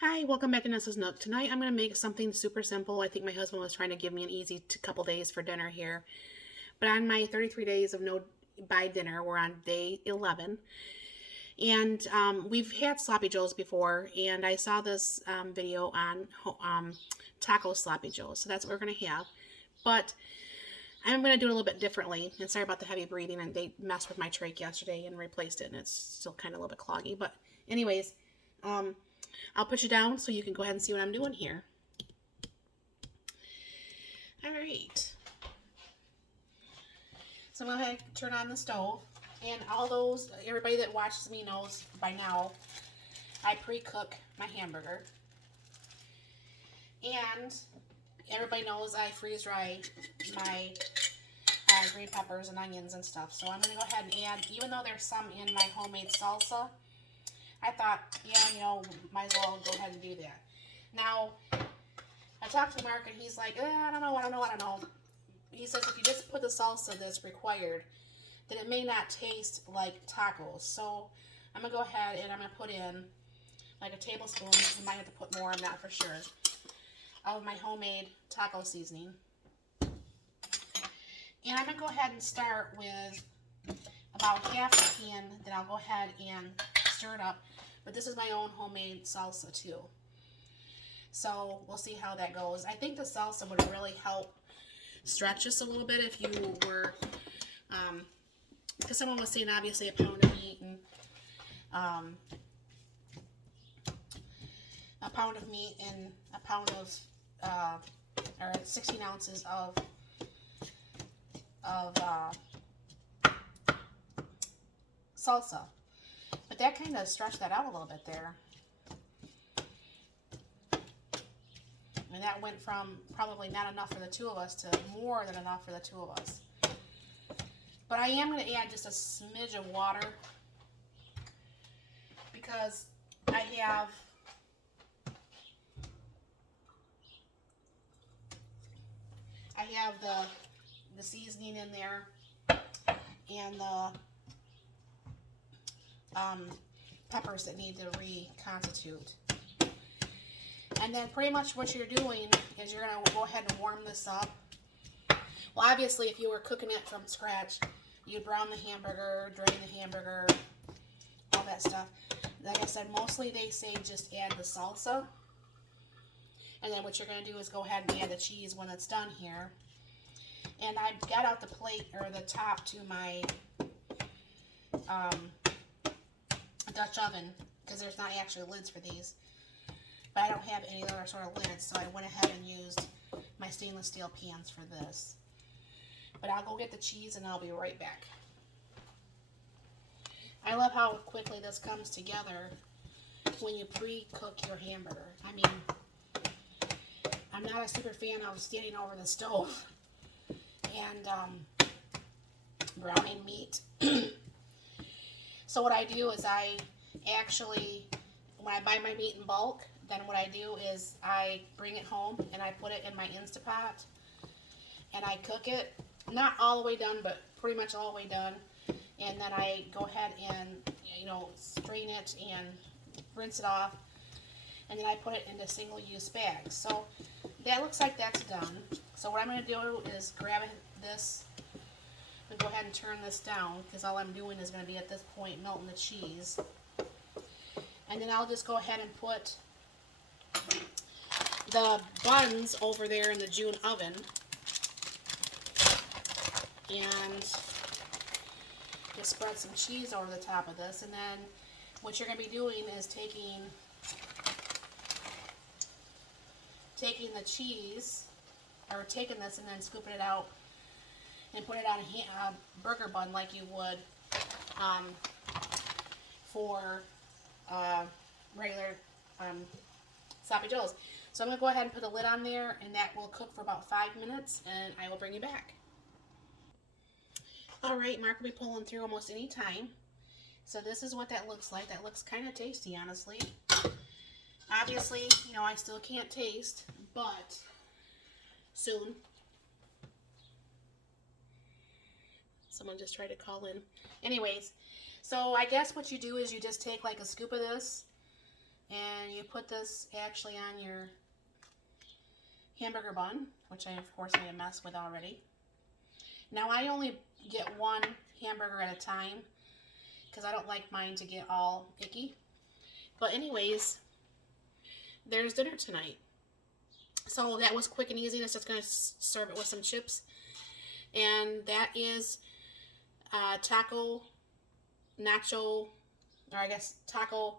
Hi, welcome back to Nessa's Nook. Tonight I'm going to make something super simple. I think my husband was trying to give me an easy couple days for dinner here. But on my 33 days of no buy dinner, we're on day 11. And we've had sloppy joes before, and I saw this video on taco sloppy joes. So that's what we're going to have. But I'm going to do it a little bit differently. And sorry about the heavy breathing. And they messed with my trach yesterday and replaced it, and it's still kind of a little bit cloggy. But anyways, I'll put you down so you can go ahead and see what I'm doing here. All right. So I'm going to go ahead and turn on the stove. And everybody that watches me knows by now, I pre-cook my hamburger. And everybody knows I freeze dry my green peppers and onions and stuff. So I'm going to go ahead and add, even though there's some in my homemade salsa, I thought, yeah, might as well go ahead and do that. Now, I talked to Mark and he's like, I don't know. He says if you just put the salsa that's required, then it may not taste like tacos. So I'm going to go ahead and I'm going to put in like a tablespoon, you might have to put more, I'm not for sure, of my homemade taco seasoning. And I'm going to go ahead and start with about half a can, then I'll go ahead and stir it up. But this is my own homemade salsa too. So we'll see how that goes. I think the salsa would really help stretch us a little bit if you were, because someone was saying obviously a pound of meat and a pound of or 16 ounces of salsa. But that kind of stretched that out a little bit there. And that went from probably not enough for the two of us to more than enough for the two of us. But I am going to add just a smidge of water because I have the seasoning in there and the peppers that need to reconstitute. And then pretty much what you're doing is you're going to go ahead and warm this up. Well, obviously, if you were cooking it from scratch, you'd brown the hamburger, drain the hamburger, all that stuff. Like I said, mostly they say just add the salsa. And then what you're going to do is go ahead and add the cheese when it's done here. And I got out the plate, or the top, to my Dutch oven, because there's not actually lids for these. But I don't have any other sort of lids, so I went ahead and used my stainless steel pans for this. But I'll go get the cheese and I'll be right back. I love how quickly this comes together when you pre-cook your hamburger. I mean, I'm not a super fan of standing over the stove and browning meat. So what I do is I actually, when I buy my meat in bulk, then what I do is I bring it home and I put it in my Instapot and I cook it, not all the way done, but pretty much all the way done. And then I go ahead and, strain it and rinse it off. And then I put it into single-use bags. So that looks like that's done. So what I'm going to do is grab this and go ahead and turn this down, because all I'm doing is going to be at this point melting the cheese. And then I'll just go ahead and put the buns over there in the June oven. And just spread some cheese over the top of this. And then what you're going to be doing is taking the cheese, or taking this and then scooping it out and put it on a burger bun like you would for regular sloppy joes. So I'm going to go ahead and put the lid on there, and that will cook for about 5 minutes, and I will bring you back. Alright, Mark will be pulling through almost any time. So this is what that looks like. That looks kind of tasty, honestly. Obviously, I still can't taste, but soon. Someone just tried to call in. Anyways, so I guess what you do is you just take like a scoop of this and you put this actually on your hamburger bun, which I of course made a mess with already. Now I only get one hamburger at a time because I don't like mine to get all icky. But anyways, there's dinner tonight. So that was quick and easy. It's just going to serve it with some chips. And that is taco, nacho, or I guess taco,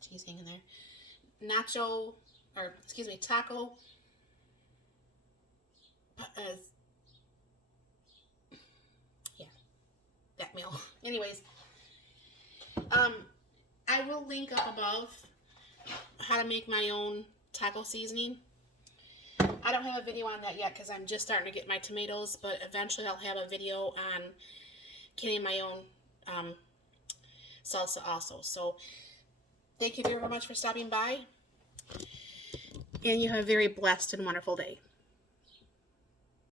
cheese hanging there. Nacho, or excuse me, taco, yeah, that meal. Anyways, I will link up above how to make my own taco seasoning. I don't have a video on that yet because I'm just starting to get my tomatoes, but eventually I'll have a video on getting my own salsa also. So thank you very much for stopping by, and you have a very blessed and wonderful day.